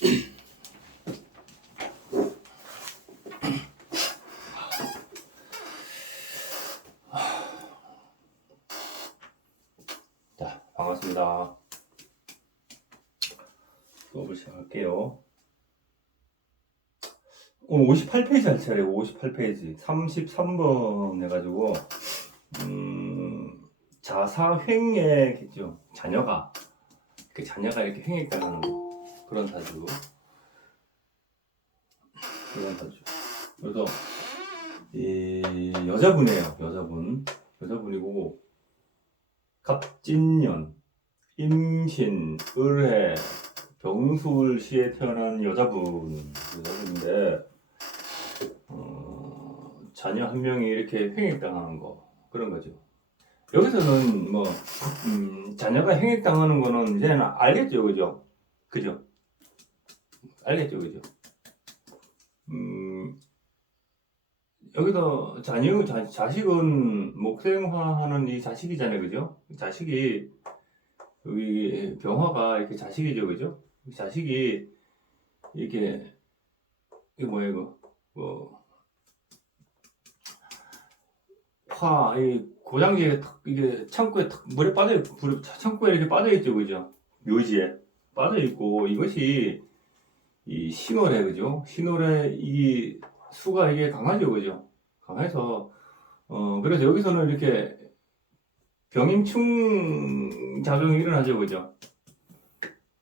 자, 반갑습니다. 수업을 시작할게요. 오늘 58페이지 할 차례고, 58페이지 33번 해가지고 자사횡예겠죠. 자녀가 이렇게 횡액당하는 그런 사주. 그래서 이 여자분이에요. 여자분이고 갑진년, 임신, 을해, 병술시에 태어난 여자분인데 자녀 한 명이 이렇게 횡액당하는 거 그런 거죠. 여기서는 뭐 자녀가 횡액당하는 거는 이제는 알겠죠, 그죠? 알겠죠, 그죠? 여기서 자식은 목생화하는 이 자식이잖아요, 그죠? 자식이 여기 병화가 이렇게 자식이죠, 그죠? 자식이 이렇게 이거 뭐야 이거 뭐 이 고장지에 이게 창고에 물에 빠져 창고에 이렇게 빠져 있죠, 그죠? 묘지에 빠져 있고 이것이 이 신월에 그죠? 신월에 이 수가 이게 강하죠, 그죠? 강해서 그래서 여기서는 이렇게 병임충 작용이 일어나죠, 그죠?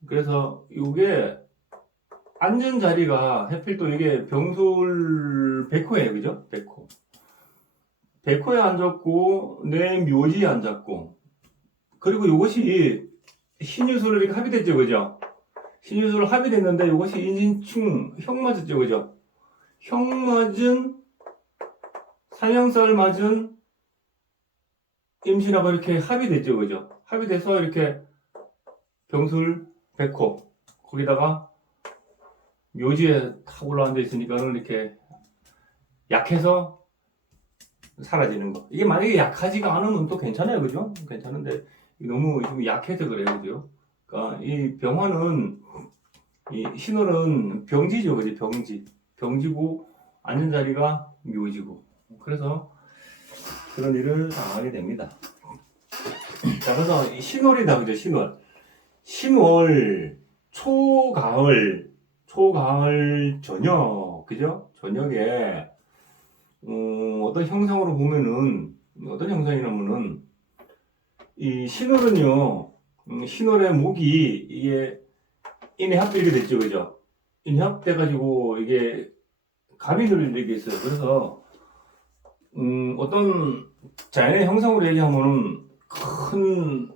그래서 이게 앉은 자리가 하필 또 이게 병술 백호예요, 그죠? 백호에 앉았고 내 묘지에 앉았고 그리고 이것이 신유술로 이렇게 합의됐죠, 그죠? 신유술로 합의됐는데 이것이 인신충 형 맞았죠, 그죠? 형 맞은 삼형살 맞은 임신하고 이렇게 합의됐죠, 그죠? 합의돼서 이렇게 병술 백호 거기다가 묘지에 탁 올라앉아 있으니까는 이렇게 약해서 사라지는 거. 이게 만약에 약하지가 않으면 또 괜찮아요, 그죠? 괜찮은데 너무 좀 약해서 그래요, 그죠? 그러니까 이 병화는 이 신월은 병지죠, 그죠? 병지고 앉은 자리가 묘지고. 그래서 그런 일을 당하게 됩니다. 자, 그래서 이 신월이다, 그죠? 신월 초가을 저녁, 그죠? 저녁에 어떤 형상으로 보면은 어떤 형상이냐면은 이 신월은요, 신월의 목이 이게 인해합되게 됐죠, 그죠? 인해합돼가지고 이게 갑인을 이렇게 있어요. 그래서 어떤 자연의 형상으로 얘기하면은 큰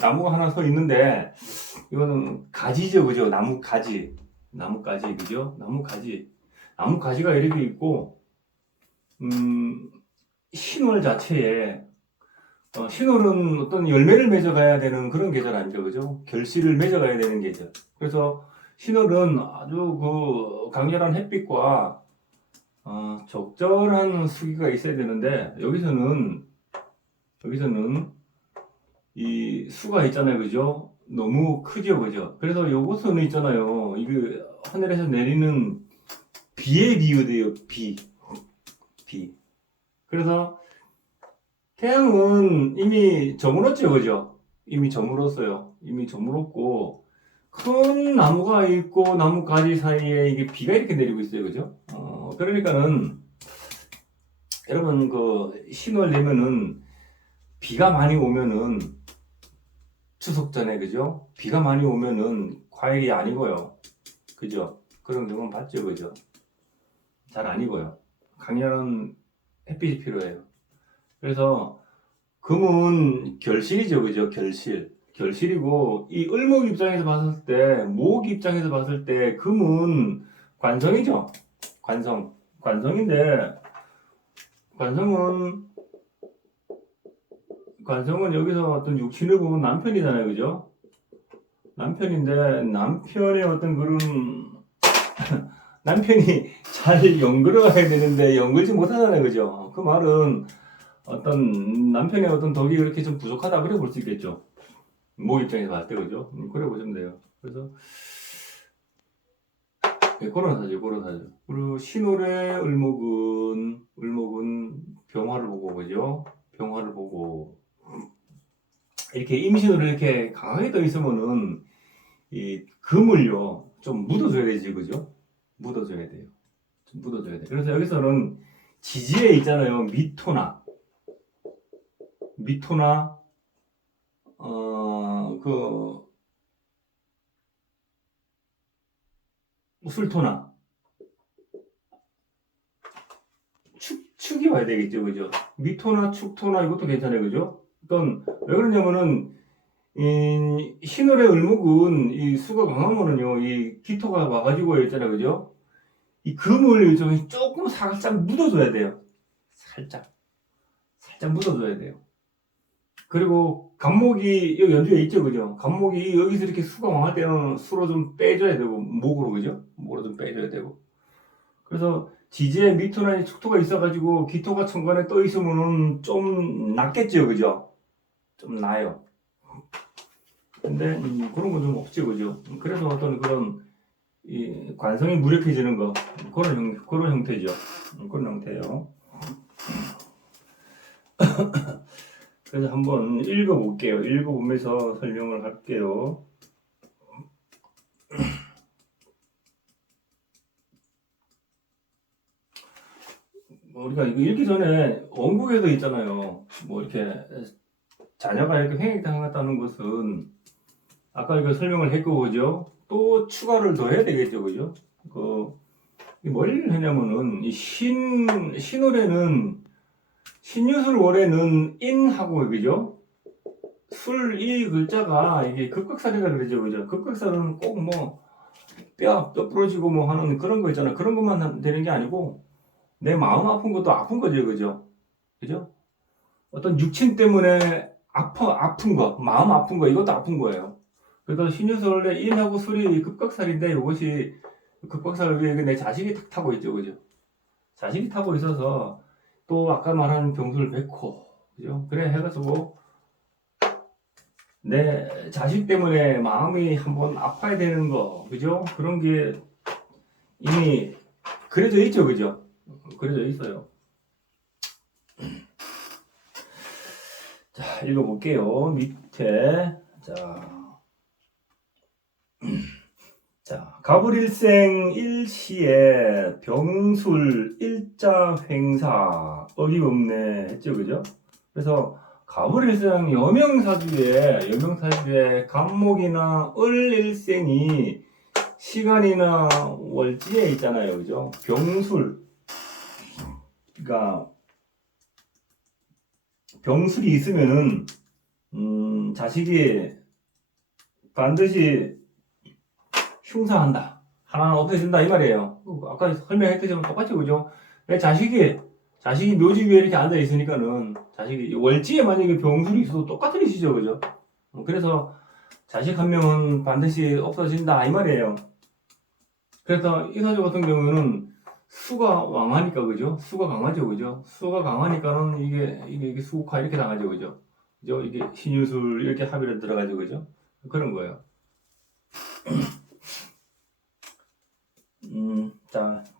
나무가 하나 서 있는데 이거는 가지죠, 그죠? 나무가지, 그죠? 나무가지가 이렇게 있고 신월 자체에 신월은 어떤 열매를 맺어가야 되는 그런 계절 아니죠, 그죠? 결실을 맺어가야 되는 계절. 그래서 신월은 아주 그 강렬한 햇빛과 적절한 수기가 있어야 되는데 여기서는 이 수가 있잖아요, 그죠? 너무 크죠, 그죠? 그래서 요것은 있잖아요, 이게 하늘에서 내리는 비에 비유돼요, 비. 그래서 태양은 이미 저물었죠, 그죠? 이미 저물었고 큰 나무가 있고 나무가지 사이에 이게 비가 이렇게 내리고 있어요, 그죠? 그러니까는 여러분 그 신월 되면은 비가 많이 오면은 추석 전에, 그죠? 비가 많이 오면은 과일이 안 익어요, 그죠? 그런 경우는 봤죠, 그죠? 잘 안 익어요. 강렬한 햇빛이 필요해요. 그래서 금은 결실이죠, 그죠? 결실이고 이 을목 입장에서 봤을 때, 목 입장에서 봤을 때 금은 관성이죠. 관성인데 관성은 여기서 어떤 육신을 보면 남편이잖아요, 그죠? 남편인데 남편의 어떤 그런 남편이 잘 연결어가야 되는데 연결지 못하잖아요, 그죠? 그 말은 어떤 남편의 어떤 덕이 그렇게 좀 부족하다 그래 볼 수 있겠죠. 모 입장에서 봤을 때, 그죠? 그래 보시면 돼요. 그래서 네, 그런 사죠, 그런 사죠. 그리고 신월의 을목은 병화를 보고, 그죠? 병화를 보고, 이렇게 임신으로 이렇게 강하게 떠 있으면은, 이 금을요, 좀 묻어줘야 되지, 그죠? 묻어줘야 돼요. 좀 묻어줘야 돼. 그래서 여기서는 지지에 있잖아요. 미토나, 그, 술토나, 축이 와야 되겠죠, 그죠? 미토나 축토나 이것도 괜찮아요, 그죠? 그러니까 왜 그러냐면은 이 신월의 을목은 이 수가 강하면은요, 이 기토가 와가지고 있잖아요, 그죠? 이 금을 좀 조금 살짝 묻어줘야 돼요. 살짝 묻어줘야 돼요. 그리고 간목이 여기 연주에 있죠, 그죠? 간목이 여기서 이렇게 수가 강할 때는 수로 좀 빼줘야 되고, 목으로, 그죠? 목으로 좀 빼줘야 되고. 그래서 지지에 미토나 축토가 있어가지고 기토가 천간에 떠 있으면은 좀 낫겠죠, 그죠? 좀 나요. 근데 그런 건 좀 없지, 그죠? 그래서 어떤 그런 이 관성이 무력해지는 거 그런 형태죠. 그런 형태예요. 그래서 한번 읽어볼게요. 읽어보면서 설명을 할게요. 우리가 이거 읽기 전에 원국에도 있잖아요. 뭐 이렇게 자녀가 이렇게 횡행당했다는 것은 아까 이거 설명을 했고, 그죠? 또 추가를 더 해야 되겠죠, 그죠? 뭘 하냐면은 이 신월에는 신유술 월에는 인하고, 그죠? 술 이 글자가 이게 급각살이라 그러죠, 그죠? 급각살은 꼭 뭐 뼈 부러지고 뭐 하는 그런 거 있잖아. 그런 것만 되는 게 아니고 내 마음 아픈 것도 아픈 거죠, 그죠? 그죠? 어떤 육친 때문에 아픈 거, 마음 아픈 거, 이것도 아픈 거예요. 그래서 신유술 원래 인하고 술이 급각살인데 이것이 급박살 위에 내 자식이 탁 타고 있죠, 그죠? 자식이 타고 있어서 또 아까 말한 병술 백호, 그죠? 그래 해가지고 내 자식 때문에 마음이 한번 아파야 되는 거, 그죠? 그런 게 이미 그려져 있죠, 그죠? 그려져 있어요. 자, 읽어볼게요. 밑에 자, 가불일생 일시에 병술 일자 횡사 어김없네 했죠, 그죠? 그래서 가불일생 여명사주에 간목이나 을일생이 시간이나 월지에 있잖아요, 그죠? 병술, 그러니까 병술이 있으면은 자식이 반드시 흉사한다. 하나는 없어진다 이 말이에요. 아까 설명했듯이 똑같죠, 그죠? 자식이 묘지 위에 이렇게 앉아 있으니까는 자식이 월지에 만약에 병술이 있어도 똑같은 이시죠, 그죠? 그래서 자식 한 명은 반드시 없어진다 이 말이에요. 그래서 이 사주 같은 경우는 수가 왕하니까, 그죠? 수가 강하죠, 그죠? 수가 강하니까는 이게 수국화 이렇게 당하죠, 그죠? 그죠? 이게 신유술 이렇게 합의를 들어가죠, 그죠? 그런 거예요.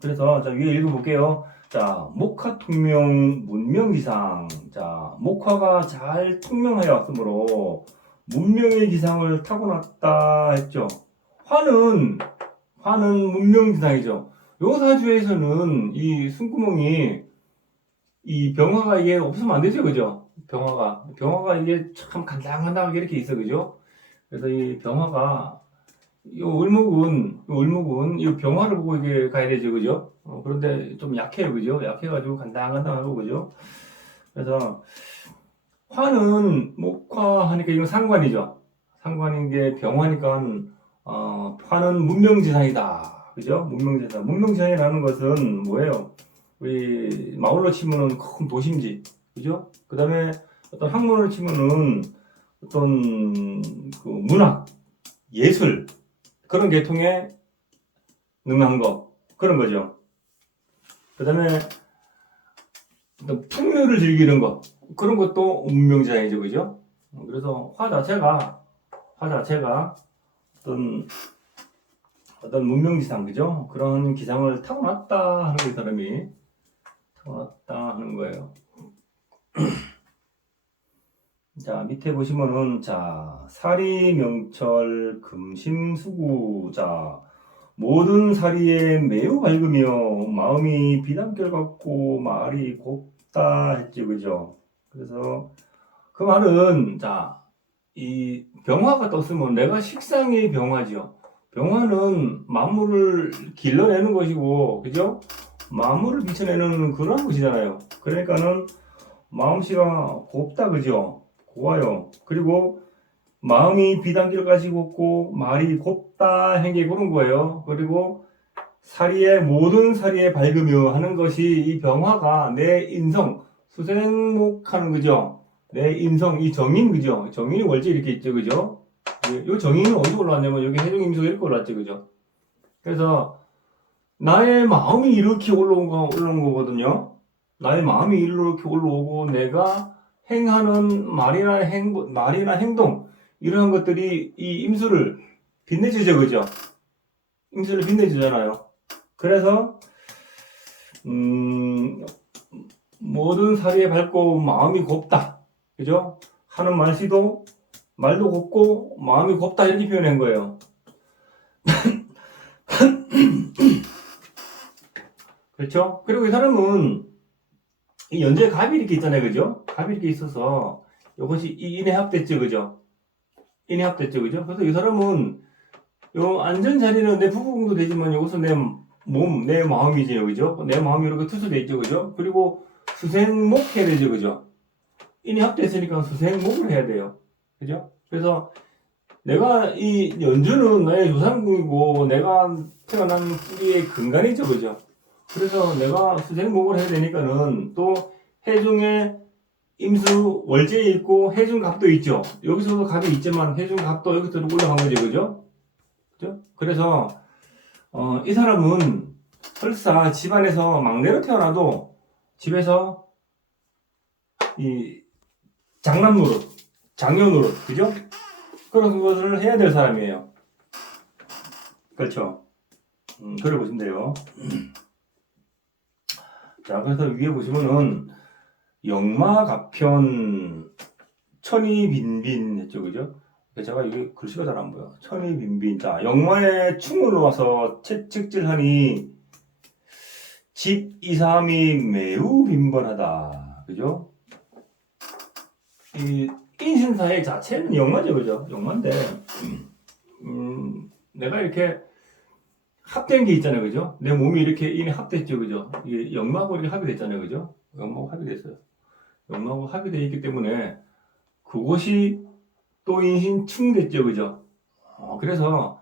그래서 위에 읽어볼게요. 자, 목화 통명 문명기상. 자, 목화가 잘 통명하여 왔으므로 문명의 기상을 타고났다 했죠. 화는 문명기상이죠. 요 사주에서는 이 숨구멍이 이 병화가 이게 없으면 안 되죠, 그죠? 병화가 이게 참 간당간당하게 이렇게 있어, 그죠? 그래서 이 병화가 요 을목은 이 병화를 보고 이게 가야 되죠, 그죠? 그런데 좀 약해요, 그죠? 약해가지고 간당간당하고, 그죠? 그래서 화는 목화 하니까 이건 상관이죠. 상관인 게 병화니까 화는 문명지상이다, 그죠? 문명지상이라는 것은 뭐예요? 우리 마을로 치면은 큰 도심지, 그죠? 그 다음에 어떤 학문으로 치면은 어떤 그 문학, 예술 그런 계통에 능한 거 그런 거죠. 그 다음에 어떤 풍류를 즐기는 거 그런 것도 운명지상이죠, 그죠? 그래서 화 자체가 어떤 어떤 문명지상, 그죠? 그런 기상을 타고났다 하는 게 사람이 타고났다 하는 거예요. 자, 밑에 보시면은, 자, 사리, 명철, 금심수구, 자, 모든 사리에 매우 밝으며, 마음이 비단결 같고, 말이 곱다 했죠, 그죠? 그래서, 그 말은, 자, 이 병화가 떴으면 내가 식상의 병화죠. 병화는 만물을 길러내는 것이고, 그죠? 만물을 비춰내는 그런 것이잖아요. 그러니까는, 마음씨가 곱다, 그죠? 고와요. 그리고 마음이 비단결까지 곱고 말이 곱다 행게 그런 거예요. 그리고 사리에 모든 사리에 밝으며 하는 것이 이 병화가 내 인성 수생목하는 거죠. 내 인성 이 정인 그죠? 정인이 월제 이렇게 있죠, 그죠? 이 정인은 어디서 올라왔냐면 여기 해종임수가 이렇게 올라왔죠, 그죠? 그래서 나의 마음이 이렇게 올라온 거거든요. 나의 마음이 이렇게 올라오고 내가 행하는 말이나 행동 이러한 것들이 이 임수를 빛내주죠, 그죠? 임수를 빛내주잖아요. 그래서 모든 사리에 밝고 마음이 곱다, 그죠? 하는 말씨도 말도 곱고 마음이 곱다 이렇게 표현한 거예요. 그렇죠? 그리고 이 사람은 이 연재 갑이 이렇게 있잖아요, 그죠? 갑이 이렇게 있어서 이것이 인에 합됐죠, 그죠? 인에 합됐죠, 그죠? 그래서 이 사람은 요 안전 자리는 내 부부궁도 되지만 여기서 내 몸, 내 마음이죠, 그죠? 내 마음이 이렇게 투수돼 있죠, 그죠? 그리고 수생목 해야 되죠, 그죠? 인에 합됐으니까 수생목을 해야 돼요, 그죠? 그래서 내가 이 연주는 나의 조상궁이고 내가 태어난 뿌리의 근간이죠, 그죠? 그래서 내가 수생목을 해야 되니까는 또 해중에 임수 월제에 있고 해중갑도 있죠. 여기서도 갑이 있지만 해중갑도 여기서 올라간 거죠, 그죠? 그죠? 그래서 이 사람은 설사 집안에서 막내로 태어나도 집에서 이 장남 노릇, 장녀 노릇, 그죠? 그런 것을 해야 될 사람이에요. 그렇죠? 그래 보시면 돼요. 자, 그래서 위에 보시면은 영마가편 천이빈빈 했죠, 그죠? 제가 이게 글씨가 잘 안 보여. 천이빈빈. 자, 영마에 충을 놓아서 채찍질하니 집 이삼이 매우 빈번하다, 그죠? 이 인신사의 자체는 영마죠, 그죠? 영마인데 내가 이렇게 합된 게 있잖아요, 그죠? 내 몸이 이렇게 인에 합됐죠, 그죠? 이게 영마하고 이렇게 합이 됐잖아요, 그죠? 영마하고 합이 됐어요. 영마하고 합이 되어 있기 때문에 그것이 또 인신충됐죠, 그죠? 그래서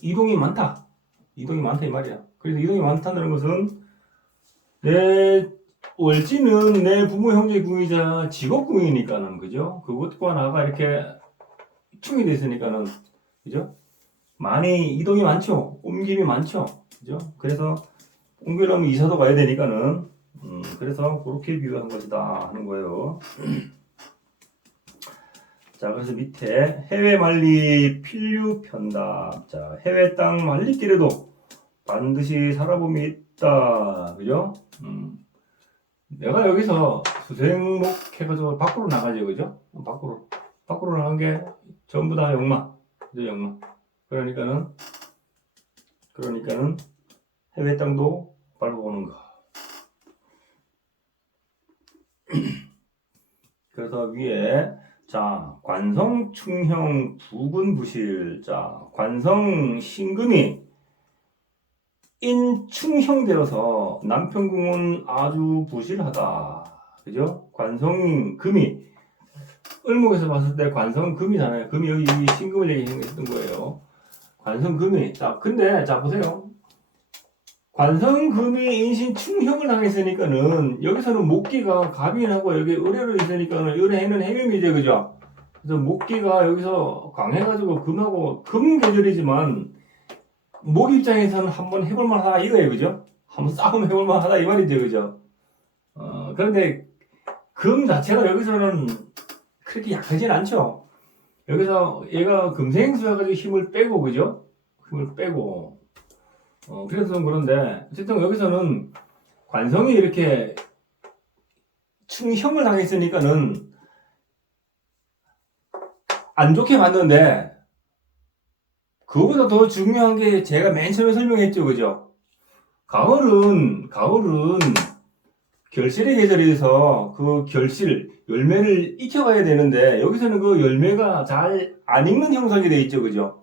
이동이 많다. 이동이 많다 이 말이야. 그래서 이동이 많다는 것은 내 월지는 내 부모 형제 궁이자 직업 궁이니까는 그죠? 그것과 나가 이렇게 충이 됐으니까는 그죠? 많이 이동이 많죠. 옮김이 많죠. 그죠? 그래서 옮기려면 이사도 가야 되니까는 그래서 그렇게 비유한 것이다 하는 거예요. 자, 그래서 밑에 해외 만리 필류 편답. 자, 해외 땅 만리길에도 반드시 살아봄이 있다. 그죠? 내가 여기서 수생목 해가지고 밖으로 나가죠. 그죠? 밖으로 나간 게 전부 다 역마. 그죠? 역마. 그러니까는 해외 땅도 밟아보는 거. 그래서 위에 자 관성 충형 부군 부실. 자 관성 신금이 인충형되어서 남편궁은 아주 부실하다. 그죠? 관성 금이 을목에서 봤을 때 관성 금이잖아요. 금이 여기 신금을 얘기했던 거예요. 관성 금이. 자 근데 자 보세요. 관성금이 인신 충형을 당했으니까는 여기서는 목기가 갑인하고 여기 을해로 있으니까는 을해는 해묘이죠, 그죠? 그래서 목기가 여기서 강해가지고 금하고 금 계절이지만 목 입장에서는 한번 해볼만 하다 이거예요, 그죠? 한번 싸움 해볼만 하다 이 말이죠, 그죠? 그런데 금 자체가 여기서는 그렇게 약하진 않죠. 여기서 얘가 금생수여가지고 힘을 빼고, 그죠? 힘을 빼고 그래서 좀 그런데 어쨌든 여기서는 관성이 이렇게 충형을 당했으니까는 안 좋게 봤는데 그거보다 더 중요한 게 제가 맨 처음에 설명했죠, 그죠? 가을은 결실의 계절에서 그 결실 열매를 익혀가야 되는데 여기서는 그 열매가 잘 안 익는 형성이 돼 있죠, 그죠?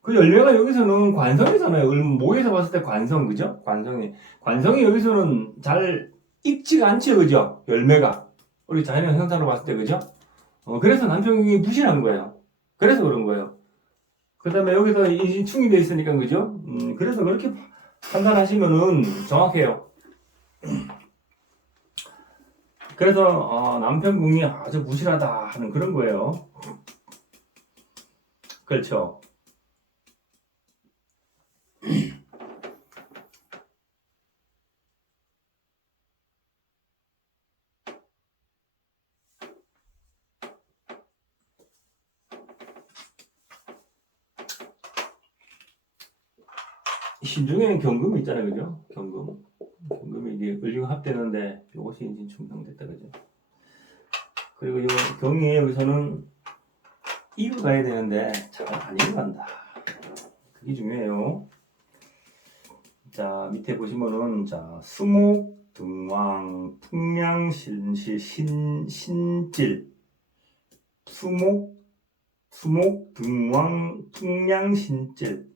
그 열매가 여기서는 관성이잖아요. 목에서 봤을 때 관성, 그죠? 관성이 여기서는 잘 익지가 않죠, 그죠? 열매가 우리 자연의 현상으로 봤을 때, 그죠? 그래서 남편이 부실한 거예요. 그래서 그런 거예요. 그 다음에 여기서 인신충이 돼 있으니까, 그죠? 그래서 그렇게 판단하시면은 정확해요. 그래서 남편궁이 아주 부실하다 하는 그런 거예요. 그렇죠. 신중에는 경금이 있잖아요, 그죠? 경금이 이게 을융합되는데 이것이 인신충성됐다, 그죠? 그리고 이 경리에 여기서는 이어가야 되는데 잘 안 이어간다. 그게 중요해요. 자, 밑에 보시면은 자, 수목, 등왕, 풍량, 신질. 수목, 등왕, 풍량, 신질.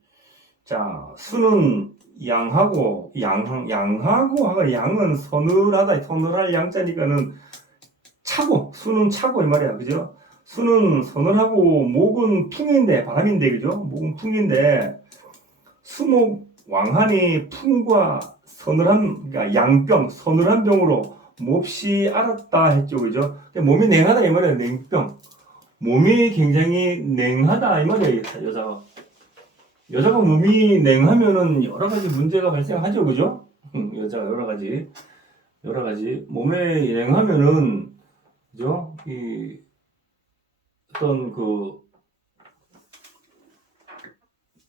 자, 수는 양하고 양은 서늘할 양자니까는 차고, 수는 차고 이 말이야, 그죠? 수는 서늘하고 목은 풍인데 바람인데, 그죠? 목은 풍인데 수목 왕한이 풍과 서늘한, 그러니까 양병, 서늘한 병으로 몹시 알았다 했죠, 그죠? 몸이 냉하다 이 말이야, 냉병. 몸이 굉장히 냉하다 이 말이야, 여자가 몸이 냉하면은 여러 가지 문제가 발생하죠, 그죠? 여자가 여러 가지 몸에 냉하면은, 그죠? 이 어떤 그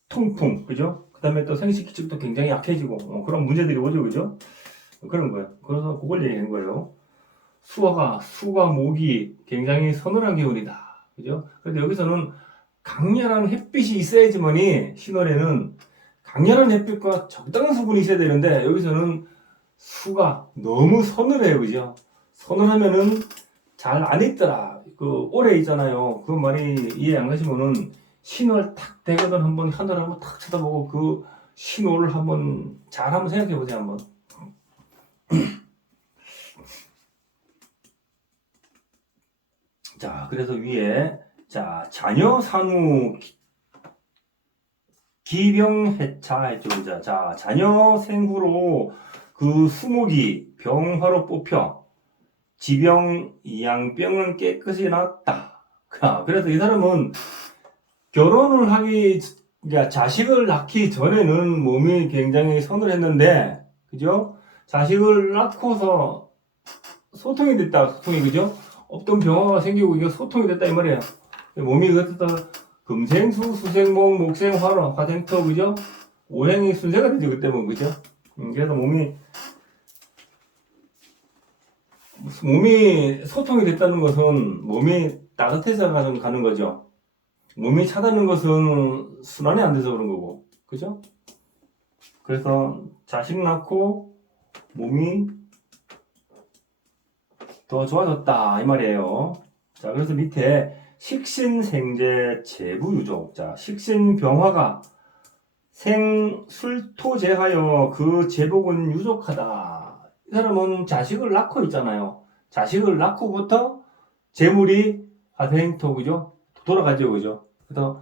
통풍, 그죠? 그 다음에 또 생식기축도 굉장히 약해지고 그런 문제들이 오죠, 그죠? 그런 거예요. 그래서 그걸 얘기하는 거예요. 수가 목이 굉장히 서늘한 기운이다, 그죠? 그런데 여기서는 강렬한 햇빛이 있어야지만이 신월에는 강렬한 햇빛과 적당한 수분이 있어야 되는데 여기서는 수가 너무 서늘해요, 그죠? 서늘하면은 잘 안 있더라. 그 오래 있잖아요. 그 말이 이해 안 가시면은 신월 탁 되거든 한번 하늘 한번 탁 쳐다보고 그 신호를 한번 생각해 보세요, 한번. 자, 그래서 위에 자, 자녀 산후 기병해차 했죠. 자, 자녀 생후로 그 수목이 병화로 뽑혀 지병 양병은 깨끗이 났다. 그래서 이 사람은 결혼을 그러니까 자식을 낳기 전에는 몸이 굉장히 서늘했는데, 그죠? 자식을 낳고서 소통이 됐다, 그죠? 없던 병화가 생기고 이게 소통이 됐다, 이 말이에요. 몸이 그때부터 금생수, 수생목, 목생화로, 화생토, 그죠? 오행이 순서가 되죠, 그때면, 그죠? 그래서 몸이 소통이 됐다는 것은 몸이 따뜻해져 가는 거죠. 몸이 차다는 것은 순환이 안 돼서 그런 거고, 그죠? 그래서 자식 낳고 몸이 더 좋아졌다 이 말이에요. 자, 그래서 밑에 식신생제 제부유족. 자, 식신병화가 생술토제하여 그 제복은 유족하다. 이 사람은 자식을 낳고 있잖아요. 자식을 낳고부터 재물이 화생토, 그죠? 돌아가죠, 그죠? 그래서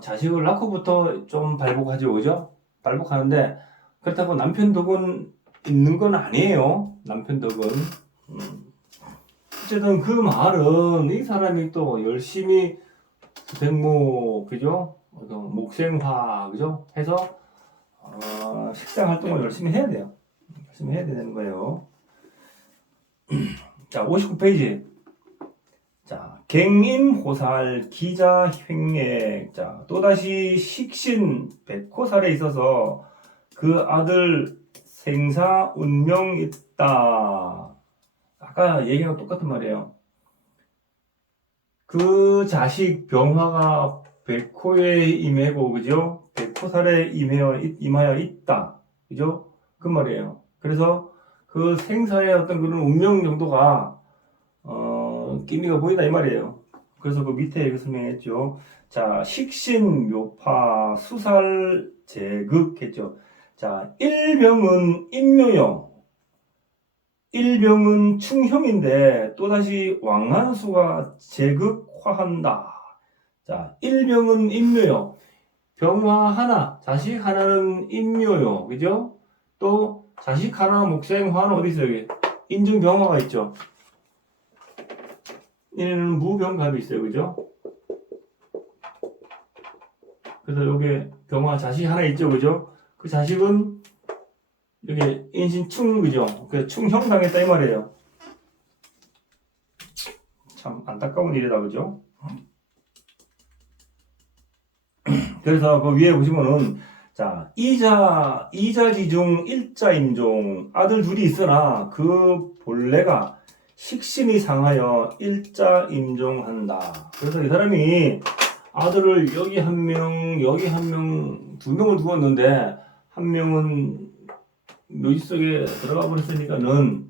자식을 낳고부터 좀 발복하죠, 그죠? 발복하는데 그렇다고 남편 덕은 있는 건 아니에요. 남편 덕은. 어쨌든 그 말은 이 사람이 또 열심히 수생모, 그죠? 목생화, 그죠? 해서 식상 활동을 열심히 해야 돼요. 열심히 해야 되는 거예요. 자, 59페이지. 자, 갱임호살 기자횡액. 자, 또다시 식신 백호살에 있어서 그 아들 생사 운명 있다. 아까 얘기랑 똑같은 말이에요. 그 자식 병화가 백호에 임해고, 그죠? 백호살에 임하여 있다. 그죠? 그 말이에요. 그래서 그 생사의 어떤 그런 운명 정도가, 끼미가 보인다 이 말이에요. 그래서 그 밑에 이거 설명했죠. 자, 식신, 묘파, 수살, 제극 했죠. 자, 일병은 인묘형, 일병은 충형인데 또다시 왕한수가 제극화한다. 자, 일병은 인묘요. 병화 하나, 자식 하나는 인묘요. 그죠? 또 자식 하나 목생화는 어디 있어요? 여기 인중병화가 있죠. 얘는 무병갑이 있어요. 그죠? 그래서 여기 병화 자식 하나 있죠. 그죠? 그 자식은 여기 인신충, 그죠? 그 충형 당했다 이 말이에요. 참 안타까운 일이다. 그죠? 그래서 그 위에 보시면은, 자, 이자지중 일자임종, 아들 둘이 있으나 그 본래가 식신이 상하여 일자임종한다. 그래서 이 사람이 아들을 여기 한 명, 여기 한 명, 두 명을 두었는데 한 명은 묘지 속에 들어가 버렸으니까는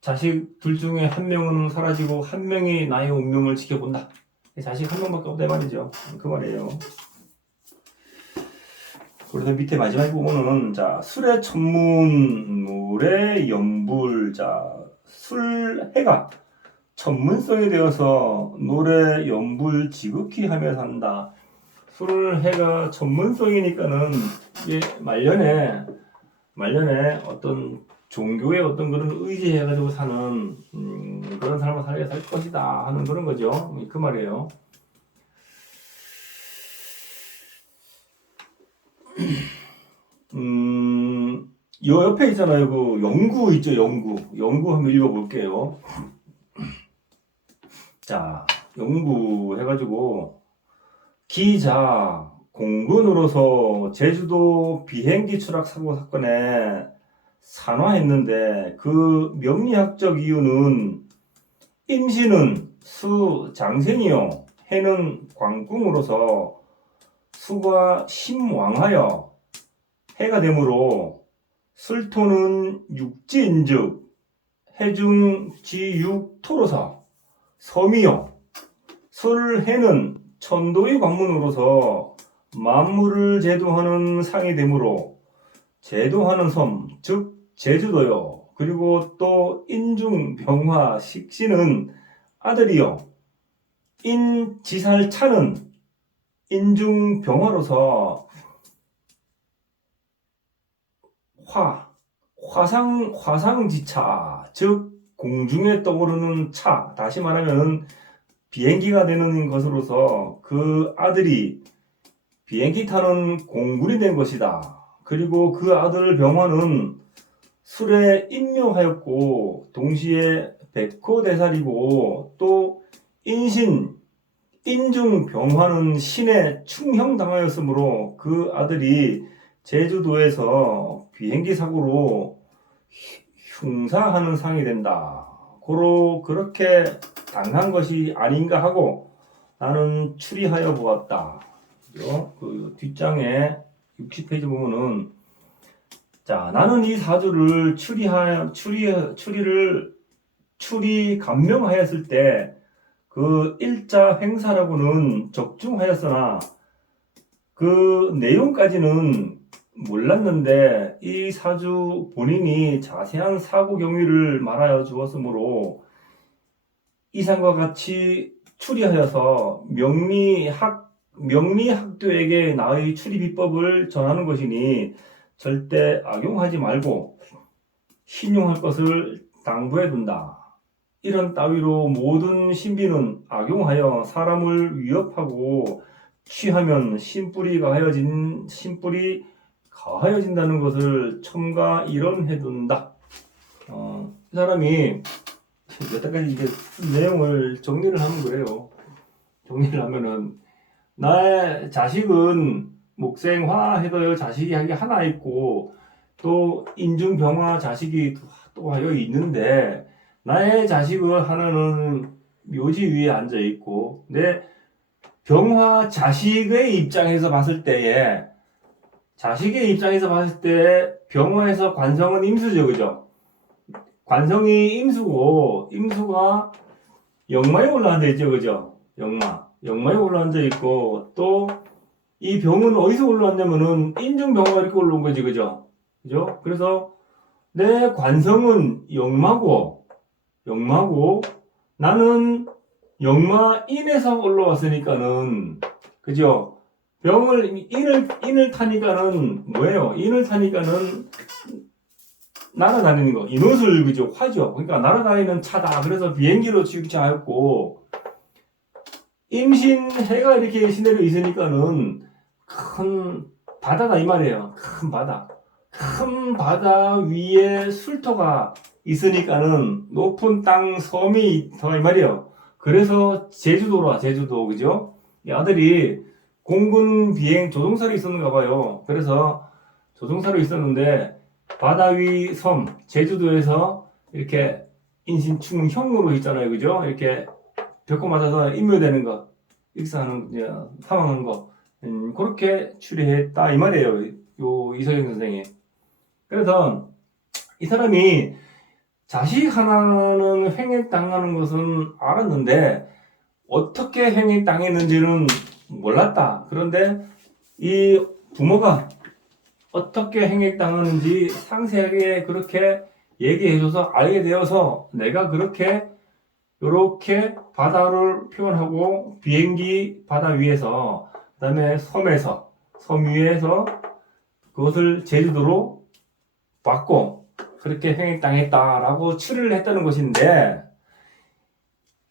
자식 둘 중에 한 명은 사라지고 한 명이 나의 운명을 지켜본다. 자식 한 명밖에 없다 이 말이죠. 그 말이에요. 그래서 밑에 마지막에 보면은, 자, 술의 천문, 물의 연불. 자, 술해가 천문성이 되어서 노래 연불 지극히 하며 산다. 술해가 천문성이니까는 이게 말년에 어떤 종교의 어떤 그런 의지해가지고 사는 그런 삶을 살게 살 것이다 하는 그런 거죠. 그 말이에요. 요 옆에 있잖아요. 그 영구 있죠. 영구 한번 읽어볼게요. 자, 영구 해가지고 기자 공군으로서 제주도 비행기 추락 사고 사건에 산화했는데 그 명리학적 이유는 임신은 수 장생이요 해는 광궁으로서 수가 심왕하여 해가 되므로 술토는 육지인즉 해중지육토로서 섬이요 술해는 천도의 관문으로서 만물을 제도하는 상이 되므로 제도하는 섬, 즉 제주도요. 그리고 또 인중병화 식신은 아들이요. 인지살차는 인중병화로서 화상지차, 즉 공중에 떠오르는 차, 다시 말하면 비행기가 되는 것으로서 그 아들이 비행기 타는 공군이 된 것이다. 그리고 그 아들 병화는 술에 임묘하였고 동시에 백호대살이고 또 인중병화는 신에 충형당하였으므로 그 아들이 제주도에서 비행기 사고로 흉사하는 상이 된다. 그렇게 당한 것이 아닌가 하고 나는 추리하여 보았다. 그 뒷장에 60페이지 보면은, 자, 나는 이 사주를 추리 감명하였을 때 그 일자 횡사라고는 적중하였으나 그 내용까지는 몰랐는데 이 사주 본인이 자세한 사고 경위를 말하여 주었으므로 이상과 같이 추리하여서 명리학교에게 나의 추리 비법을 전하는 것이니 절대 악용하지 말고 신용할 것을 당부해 둔다. 이런 따위로 모든 신비는 악용하여 사람을 위협하고 취하면 신뿔이 가하여진다는 것을 첨가 이론해 둔다. 이 사람이 여태까지 이게 내용을 정리를 하면 그래요. 정리를 하면은 나의 자식은 목생화 해도 자식이 하나 있고 또 인중병화 자식이 또 여기 있는데 나의 자식은 하나는 묘지 위에 앉아 있고 내 병화 자식의 입장에서 봤을 때에 자식의 입장에서 봤을 때 병화에서 관성은 임수죠, 그죠? 관성이 임수고 임수가 역마에 올라앉아 있죠, 그죠? 역마에 올라앉아 있고 또 이 병은 어디서 올라왔냐면은 인중병화가 이렇게 올라온 거지, 그죠? 그죠? 그래서 내 관성은 역마고 나는 역마인에서 올라왔으니까는 그죠? 인을 타니까는 뭐예요? 인을 타니까는 날아다니는 거, 인옷을 그죠? 화죠. 그러니까 날아다니는 차다. 그래서 비행기로 취급하였고 임신 해가 이렇게 시내려 있으니까는 큰 바다다 이 말이에요. 큰 바다 위에 술터가 있으니까는 높은 땅 섬이 있다 이 말이에요. 그래서 제주도 그죠? 이 아들이 공군 비행 조종사로 있었는가 봐요. 그래서 조종사로 있었는데 바다 위 섬 제주도에서 이렇게 인신충형으로 있잖아요, 그죠? 이렇게 벽고 맞아서 인묘되는 거, 익사하는 사망하는 거, 그렇게 추리했다 이 말이에요. 요 이서경 선생이. 그래서 이 사람이 자식 하나는 횡액당하는 것은 알았는데 어떻게 횡액당했는지는 몰랐다. 그런데 이 부모가 어떻게 횡액당하는지 상세하게 그렇게 얘기해줘서 알게 되어서 내가 그렇게 요렇게 바다를 표현하고 비행기 바다 위에서 그 다음에 섬 위에서 그것을 제주도로 받고 그렇게 횡액당했다라고 추리를 했다는 것인데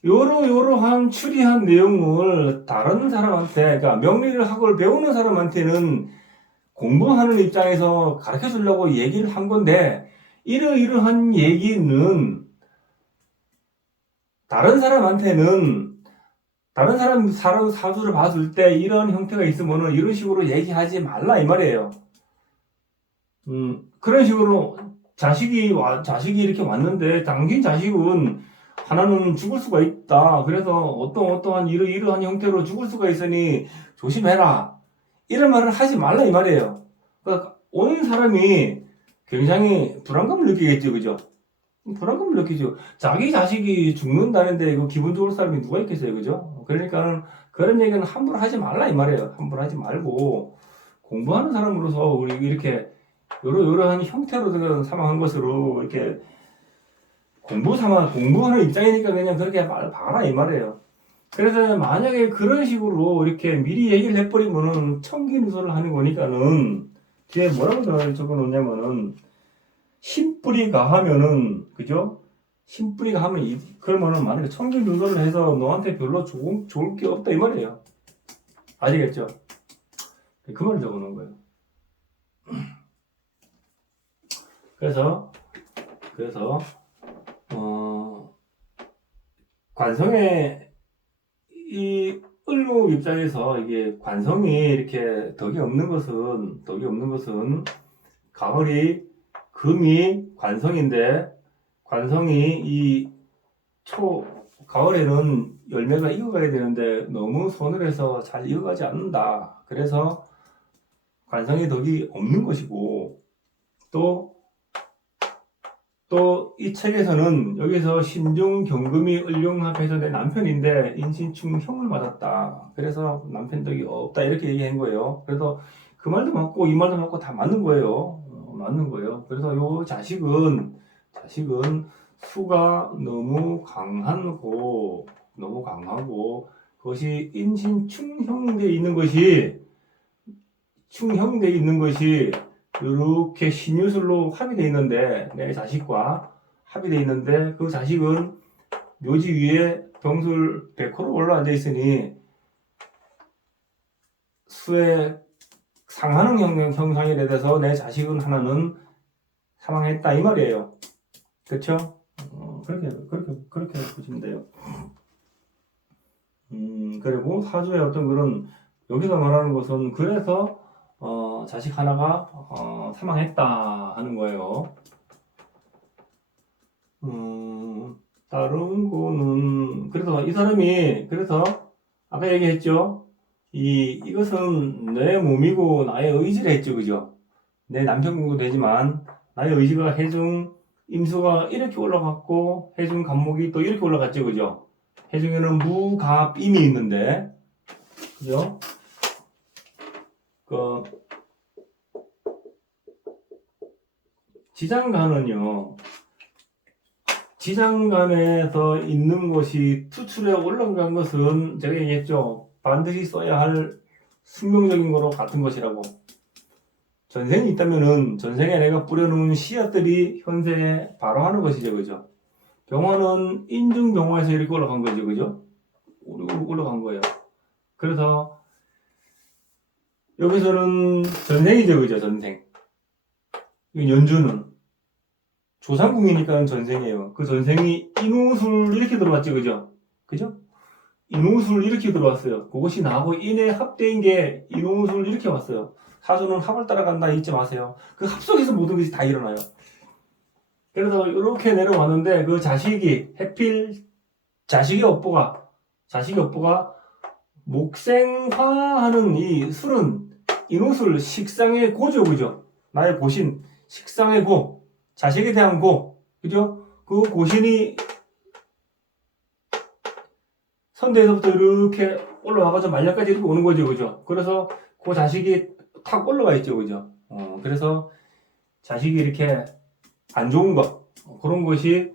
요러한 추리한 내용을 다른 사람한테 그러니까 명리학을 배우는 사람한테는 공부하는 입장에서 가르쳐 주려고 얘기를 한 건데 이러이러한 얘기는 다른 사람한테는 다른 사람 사주를 봤을 때 이런 형태가 있으면은 이런 식으로 얘기하지 말라 이 말이에요. 그런 식으로 자식이 이렇게 왔는데 당신 자식은 하나는 죽을 수가 있다. 그래서 어떠한 이러한 형태로 죽을 수가 있으니 조심해라. 이런 말을 하지 말라 이 말이에요. 그러니까 오는 사람이 굉장히 불안감을 느끼겠죠, 그죠? 불안감을 느끼죠. 자기 자식이 죽는다는데 이거 기분 좋을 사람이 누가 있겠어요, 그죠? 그러니까는 그런 얘기는 함부로 하지 말라 이 말이에요. 함부로 하지 말고 공부하는 사람으로서 우리 이렇게 여러한 형태로 사망한 것으로 이렇게 공부하는 입장이니까 그냥 그렇게 봐라 이 말이에요. 그래서 만약에 그런 식으로 이렇게 미리 얘기를 해버리면은 청기누설을 하는 거니까는 뒤에 뭐라고 적어 놓냐면은 심뿌리 가하면은 그죠? 심뿌리 가하면 그러면은 만약에 청기누설을 해서 너한테 별로 좋을 게 없다 이 말이에요. 아시겠죠? 그 말을 적어 놓은 거예요. 그래서 관성의 이 을목 입장에서 이게 관성이 이렇게 덕이 없는 것은 가을이 금이 관성인데 관성이 가을에는 열매가 익어가야 되는데 너무 서늘해서 잘 익어가지 않는다. 그래서 관성의 덕이 없는 것이고 또 이 책에서는 여기서 신중 경금이 을룡합해서 내 남편인데 인신충형을 맞았다. 그래서 남편 덕이 없다 이렇게 얘기한 거예요. 그래서 그 말도 맞고 이 말도 맞고 다 맞는 거예요. 맞는 거예요. 그래서 요 자식은 수가 너무 강하고 그것이 인신충형돼 있는 것이 이렇게 신유술로 합의되어 있는데 내 자식과 합의되어 있는데 그 자식은 묘지 위에 병술 100호로 올라앉아 있으니 수의 상하능 형상이 돼서 내 자식은 하나는 사망했다 이 말이에요. 그렇죠? 그렇게 보시면 돼요. 그리고 사주의 어떤 그런, 여기서 말하는 것은, 그래서, 자식 하나가, 사망했다 하는 거예요. 다른 거는, 그래서 이 사람이, 그래서, 아까 얘기했죠? 이것은 내 몸이고 나의 의지를 했죠, 그죠? 내 남편도 되지만, 나의 의지가 해중, 임수가 이렇게 올라갔고, 해중 간목이 또 이렇게 올라갔죠, 그죠? 해중에는 무, 갑, 임이 있는데, 그죠? 그, 지장간은요, 지장간에서 있는 것이 투출에 올라간 것은 제가 얘기했죠. 반드시 써야 할 숙명적인 거로 같은 것이라고. 전생이 있다면은 전생에 내가 뿌려놓은 씨앗들이 현세에 바로 하는 것이죠, 그죠? 병화는 인중병화에서 이렇게 올라간 거죠, 그죠? 올라간 거예요. 그래서 여기서는 전생이죠, 그죠? 전생. 연주는 조상궁이니까 전생이에요. 그 전생이 인우술 이렇게 들어왔죠, 그죠? 그죠? 인우술 이렇게 들어왔어요. 그것이 나하고 인의 합대인 게 인우술 이렇게 왔어요. 사주는 합을 따라간다 잊지 마세요. 그 합 속에서 모든 것이 다 일어나요. 그래서 이렇게 내려왔는데 그 자식이 해필 자식의 업보가 목생화하는 이 술은 인우술 식상의 고죠, 그죠? 나의 고신 식상의 고, 자식에 대한 고, 그죠? 그 고신이 선대에서부터 이렇게 올라와가지고 만약까지 이렇게 오는 거죠, 그죠? 그래서 그 자식이 탁 올라와 있죠, 그죠? 그래서 자식이 이렇게 안 좋은 것, 그런 것이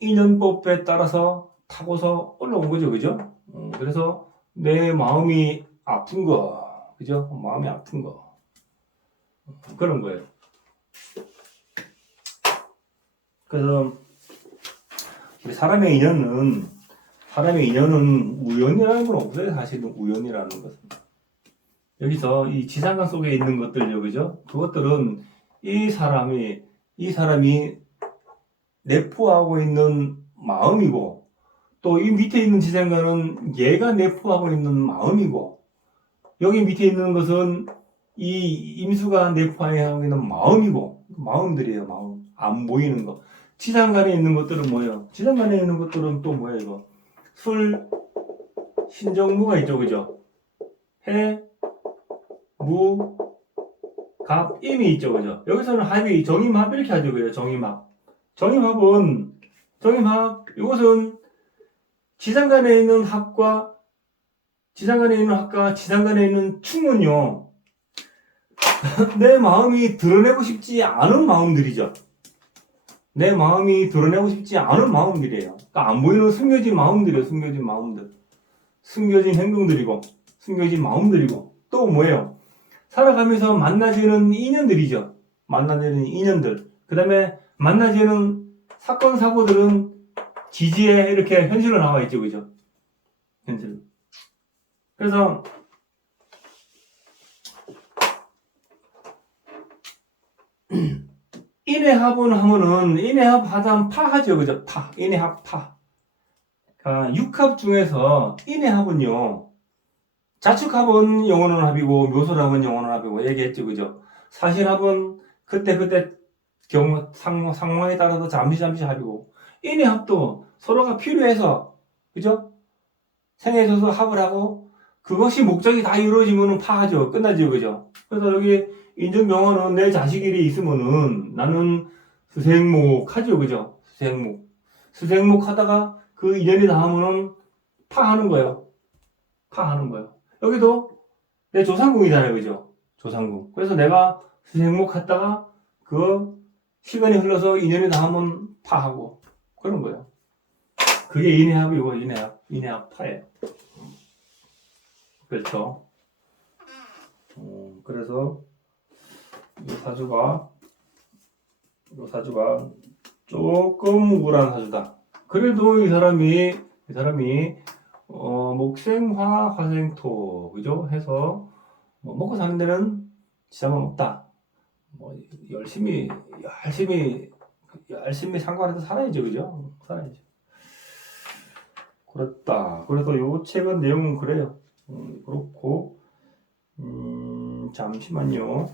인연법에 따라서 타고서 올라온 거죠, 그죠? 그래서 내 마음이 아픈 거, 그죠? 마음이 아픈 거. 그런 거예요. 그래서 사람의 인연은 우연이라는 건 없어요. 사실은 우연이라는 것은. 여기서 이 지상관 속에 있는 것들요, 그죠? 그것들은 이 사람이 내포하고 있는 마음이고, 또 이 밑에 있는 지상관은 얘가 내포하고 있는 마음이고, 여기 밑에 있는 것은 이 임수가 내포하고 있는 마음이고, 마음들이에요, 마음. 안 보이는 거. 지상간에 있는 것들은 뭐예요? 지상간에 있는 것들은 또 뭐예요, 이거? 술, 신정무가 있죠, 그죠? 해, 무, 갑, 임이 있죠, 그죠? 여기서는 합이 정임합 이렇게 하죠, 그죠? 정임합. 이것은 지상간에 있는 합과 지상간에 있는 충은요, 내 마음이 드러내고 싶지 않은 마음들이죠. 내 마음이 드러내고 싶지 않은 마음들이에요. 그러니까 안 보이는 숨겨진 마음들이에요. 숨겨진 마음들. 숨겨진 행동들이고, 숨겨진 마음들이고, 또 뭐예요? 살아가면서 만나지는 인연들이죠. 만나지는 인연들. 그 다음에 만나지는 사건, 사고들은 지지에 이렇게 현실로 나와 있죠. 그죠? 현실. 그래서, 인해합은 하면은, 인해합 하자면 파하죠. 그죠? 파. 인해합 파. 그러니까 육합 중에서 인해합은요, 자축합은 영원한 합이고, 묘술합은 영원한 합이고, 얘기했죠. 그죠? 사실합은 그때 상황에 따라서 잠시 합이고, 인해합도 서로가 필요해서, 그죠? 생에 있어서 합을 하고, 그것이 목적이 다 이루어지면은 파하죠. 끝나죠. 그죠? 그래서 여기 인증병원은 내 자식이 있으면은 나는 수생목 하죠. 그죠? 수생목 하다가 그 인연이 닿으면은 파하는 거예요. 여기도 내 조상궁이잖아요. 그죠? 조상궁. 그래서 내가 수생목 했다가 그 시간이 흘러서 인연이 닿으면 파하고 그런 거예요. 그게 인해합이고 인해합 파예요. 그렇죠. 그래서 이 사주가 조금 우울한 사주다. 그래도 이 사람이 목생화 화생토 그죠? 해서 먹고 사는 데는 지장은 없다. 열심히 열심히 상관해서 살아야죠, 그죠? 살아야죠. 그렇다. 그래서 요 책은 내용은 그래요. 그렇고, 잠시만요.